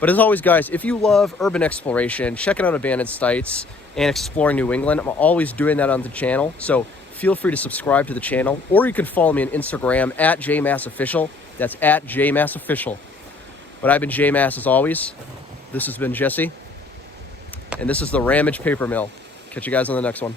But as always, guys, if you love urban exploration, checking out abandoned sites, and exploring New England, I'm always doing that on the channel, so feel free to subscribe to the channel, or you can follow me on Instagram at JMassOfficial. That's at JMassOfficial. But I've been J-Mass as always. This has been Jesse, and this is the Ramage Paper Mill. Catch you guys on the next one.